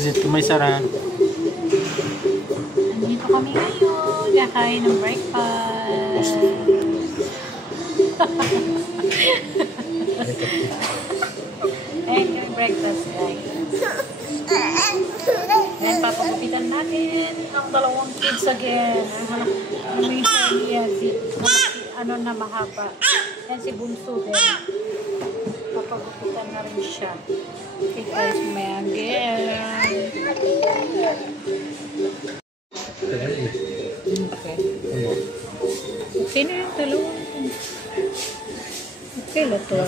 Exit, may sarahan. Nandito kami ngayon. Kakain ng breakfast. Ayan yung breakfast, guys. Ayan, papagupitan natin ang dalawang kids again. Ano na mahaba. Ayan si Bunso din. Papagupitan na rin siya. Okay guys, may again. Okay. Sino yung dalawang? Okay, lato.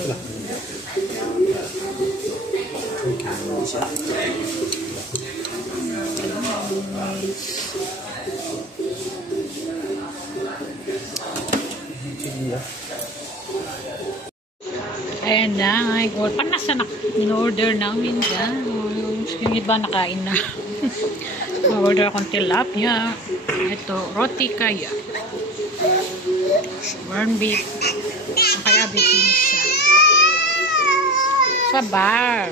Ayan na, ay gold. Panasa na in-order namin dyan. Yung iba nakain na. Na-order akong tilapia. Ito, roti kaya. Warm beef. Kaya beef siya. Sa bar.